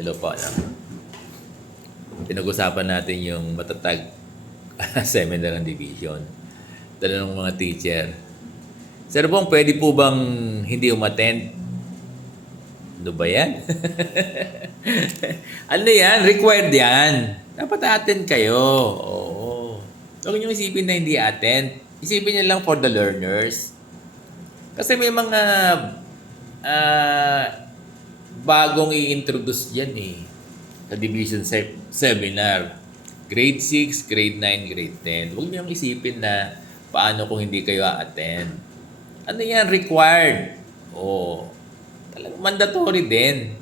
Hello po. Pinag-usapan natin yung matatag seminar ng division. Tanong ng mga teacher. Sir Bong, pwede po bang hindi umattend? Ano ba yan? Ano yan? Required yan. Dapat attend kayo. Oo. Huwag niyong isipin na hindi attend. Isipin niyo lang for the learners. Kasi may mga ah, bagong i-introduce dyan eh. Sa division seminar. Grade 6, grade 9, grade 10. Huwag niyong isipin na paano kung hindi kayo a-attend. Ano yan? Required. Oo. Talagang mandatory din.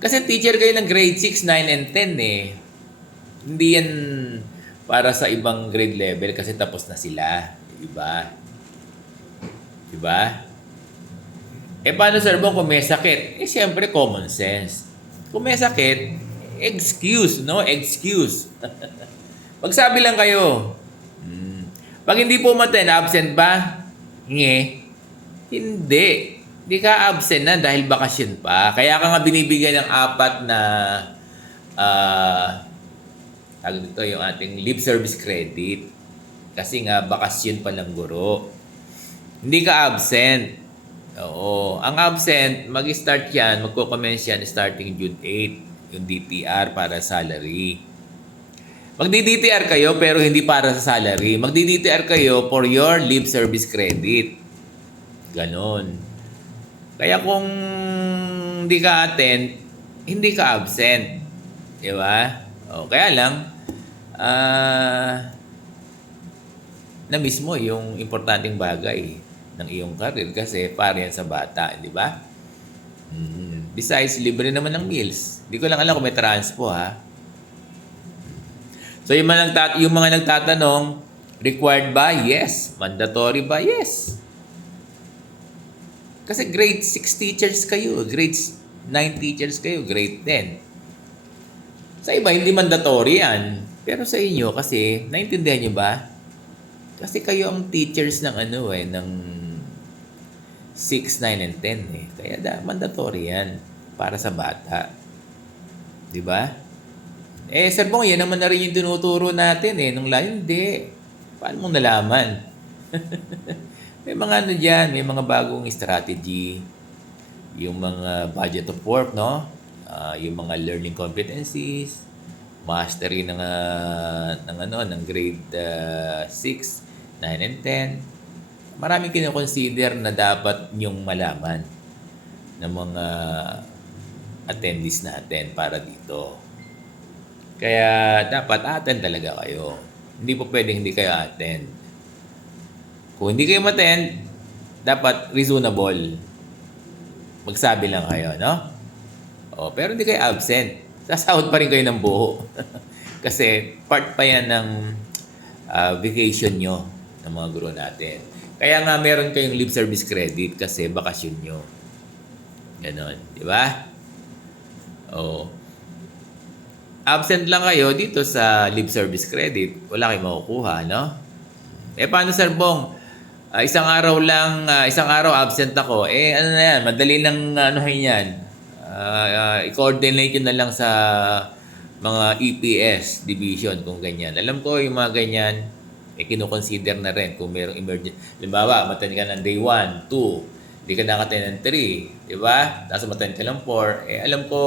Kasi teacher kayo ng grade 6, 9, and 10 eh. Hindi yan para sa ibang grade level kasi tapos na sila. Diba? Diba? Eh paano sir Bong kung may sakit? Eh siyempre common sense. Kung may sakit, excuse, no? Excuse. Magsabi lang kayo. Pag hindi po umattend, absent ba? Hindi. Hindi ka absent na dahil bakasyon pa. Kaya ka nga binibigyan ng 4 na tawag dito yung ating leave service credit. Kasi nga bakasyon pa ng guro. Hindi ka absent. Oo. Ang absent, mag-start yan, magko-commence yan starting June 8, yung DTR para salary. Magdi-DTR kayo pero hindi para sa salary. Magdi-DTR kayo for your leave service credit. Ganon. Kaya kung hindi ka attend, hindi ka absent. Di ba? O, kaya lang, na-miss mo yung importanteng bagay ng iyong career kasi para yan sa bata, di ba? Besides, libre naman ng meals. Hindi ko lang alam kung may transpo, ha? So, yung mga nagtatanong, required ba? Yes. Mandatory ba? Yes. Kasi grade 6 teachers kayo, grade 9 teachers kayo, grade 10. Sa iba, hindi mandatory yan. Pero sa inyo, kasi, naintindihan nyo ba? Kasi kayo ang teachers ng ng 6, 9, and 10 eh. Kaya mandatory yan para sa bata. Di ba? Eh, Sir Bong, yan naman na rin yung tinuturo natin eh. Nung hindi. Paano mong nalaman? May mga dyan, may mga bagong strategy. Yung mga budget of work, no? Yung mga learning competencies, mastery ng grade 6, 9, and 10. Maraming kinoconsider na dapat nyong malaman ng mga attendees natin para dito. Kaya dapat attend talaga kayo. Hindi po pwedeng hindi kayo attend. Kung hindi kayo attend, dapat reasonable. Magsabi lang kayo, no? Pero hindi kayo absent. Sasahod pa rin kayo ng buo. Kasi part pa yan ng vacation nyo ng mga guro natin. Kaya nga meron kayong leave service credit kasi bakasyon nyo. Ganon. Di ba? Absent lang kayo dito sa leave service credit. Wala kayong makukuha, no? Eh, paano, Sir Bong? Isang araw absent ako. Eh, ano na yan? Madali nang yan. I-coordinate yun na lang sa mga EPS division kung ganyan. Alam ko yung mga ganyan, kinukonsider na rin kung mayroong emergency. Halimbawa, matan ka ng day 1, 2, hindi ka nakaten ng 3, di ba? Tapos matan ka ng 4. Eh, alam ko,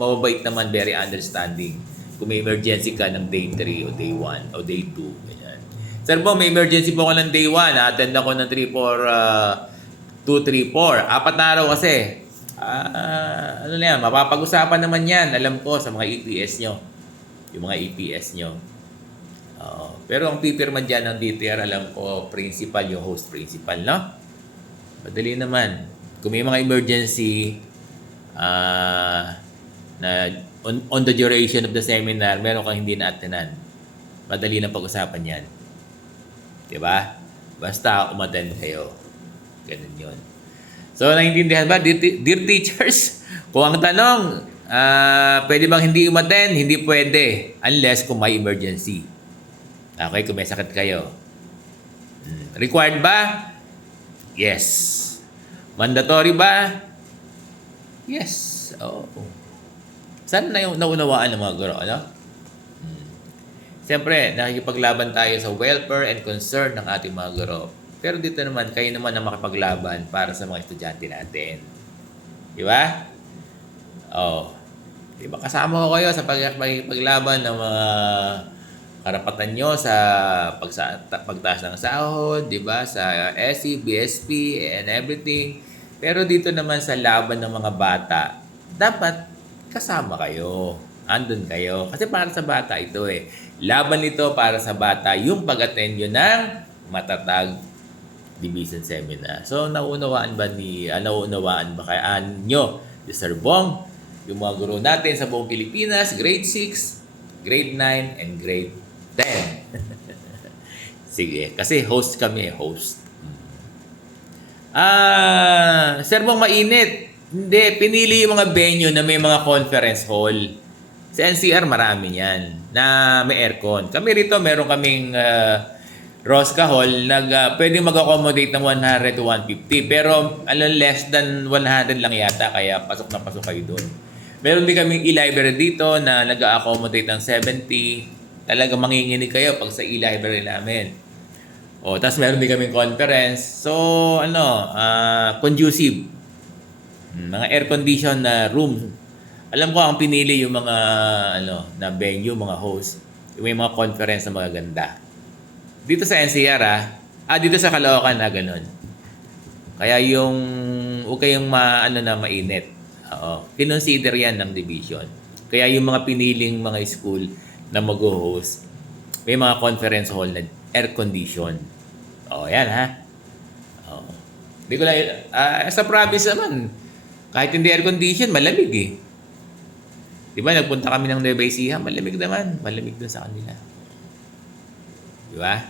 mababait naman, very understanding. Kung may emergency ka ng day 3 o day 1 o day 2, ganyan. Sir Bo, may emergency po ako ng day 1. Attend ako ng 3, 4, 2, 3, 4. 4 na araw kasi. Ano na yan, mapapag-usapan naman yan, alam ko, sa mga EPS nyo. Yung mga EPS nyo. Pero ang pipirman dyan ng DTR, alam ko, principal, yung host principal, no? Madali naman. Kung may mga emergency na on the duration of the seminar, meron kang hindi na-attenan. Madali na pag-usapan yan. Diba? Basta umattend kayo. Ganun yun. So, naiintindihan ba? Dear teachers, kung ang tanong, pwede bang hindi umattend? Hindi pwede. Unless kung may emergency. Okay, kung may sakit kayo. Required ba? Yes. Mandatory ba? Yes. Sana na yung naunawaan ng mga guro, ano? Siyempre, nakikipaglaban tayo sa welfare and concern ng ating mga guro. Pero dito naman, kayo naman ang makipaglaban para sa mga estudyante natin. Di ba? Oh. Di ba kasama ko kayo sa paglaban ng mga karapatan nyo sa pagtaas ng sahod, di ba? Sa SC, BSP, and everything. Pero dito naman sa laban ng mga bata, dapat kasama kayo. Andun kayo. Kasi para sa bata ito eh. Laban nito para sa bata yung pag-attend nyo ng matatag division seminar. So, nauunawaan ba kaya nyo, Sir Bong, yung mga guro natin sa buong Pilipinas, grade 6, grade 9, and grade 10. Sige, kasi host kami, host. Sir Bong, mainit. Hindi, pinili yung mga venue na may mga conference hall. Sa NCR, marami yan na may aircon. Kami rito, meron kaming Rosca Hall, pwedeng mag-accommodate ng 100 to 150. Pero less than 100 lang yata, kaya pasok na pasok kayo doon. Meron din kaming e-library dito na nag-accommodate ng 70. Talaga manginginig kayo pag sa e-library namin. Tapos meron din kaming conference. So, conducive. Mga air-conditioned na room. Alam ko ang pinili yung mga na venue, mga host, yung mga conference na magaganda. Dito sa NCR dito sa Caloocan ganun. Kaya yung huwag kayong mainit. Kinonsider yan ng division. Kaya yung mga piniling mga school na mag-host, may mga conference hall na air condition. Yan Hindi ko lang, sa province naman, kahit hindi air condition, malamig eh. Di ba, nagpunta kami ng Nueva Ecija, malamig naman. Malamig dun sa kanila. Di ba?